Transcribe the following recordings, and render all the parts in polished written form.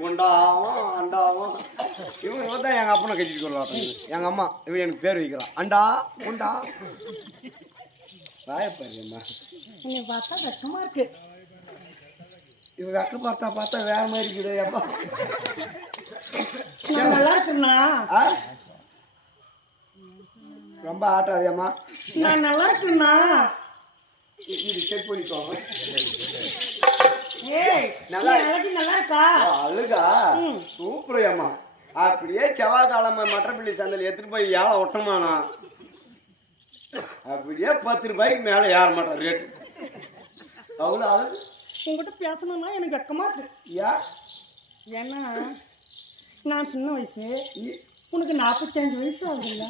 குண்டாவும் அண்டாவும் இவங்க தான் எங்க அப்பனை கட்டிட்டு கொள்ளலாம். எங்க அம்மா இவன் எனக்கு பேர் வைக்கிறான் அண்டா குண்டா. ராயப்பாரியம்மா என்னை பார்த்தா வெக்கமா இருக்கு. இவங்க அக்கா பார்த்தா வேற மாதிரி இருக்குது. அப்பா நான் நல்லா இருக்குண்ணா. ரொம்ப ஆட்டாதியம்மா. நான் நல்லா இருக்குண்ணா. இது செக் பண்ணிக்கோங்க. நல்லா இருக்கா? அழுகா சூப்பரையம்மா. அப்படியே செவ்வாய்க்கிழமை மட்டப்பள்ளி சந்தையில் எடுத்துட்டு போய் ஏழை ஒட்டமானா அப்படியே 10 ரூபாய்க்கு மேல ஏற மாட்டான் ரேட்டு. அவ்வளோ அழகு. உங்ககிட்ட பேசணும்னா எனக்கு வெக்கமா இருக்கு. ஏன்னா நான் சின்ன வயசு, உனக்கு 45 வயசு ஆகுதுல்ல.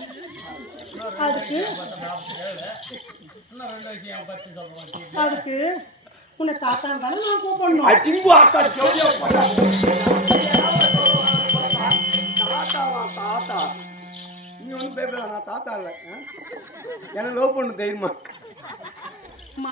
அதுக்கு உன்னை தாத்தா தானே நான் கூப்பிடணும். தாத்தா நீ ஒன்றும் பயப்படாத, நான் தாத்தா இல்லை. எனக்கு லவ் பண்ணு தெரியுமா?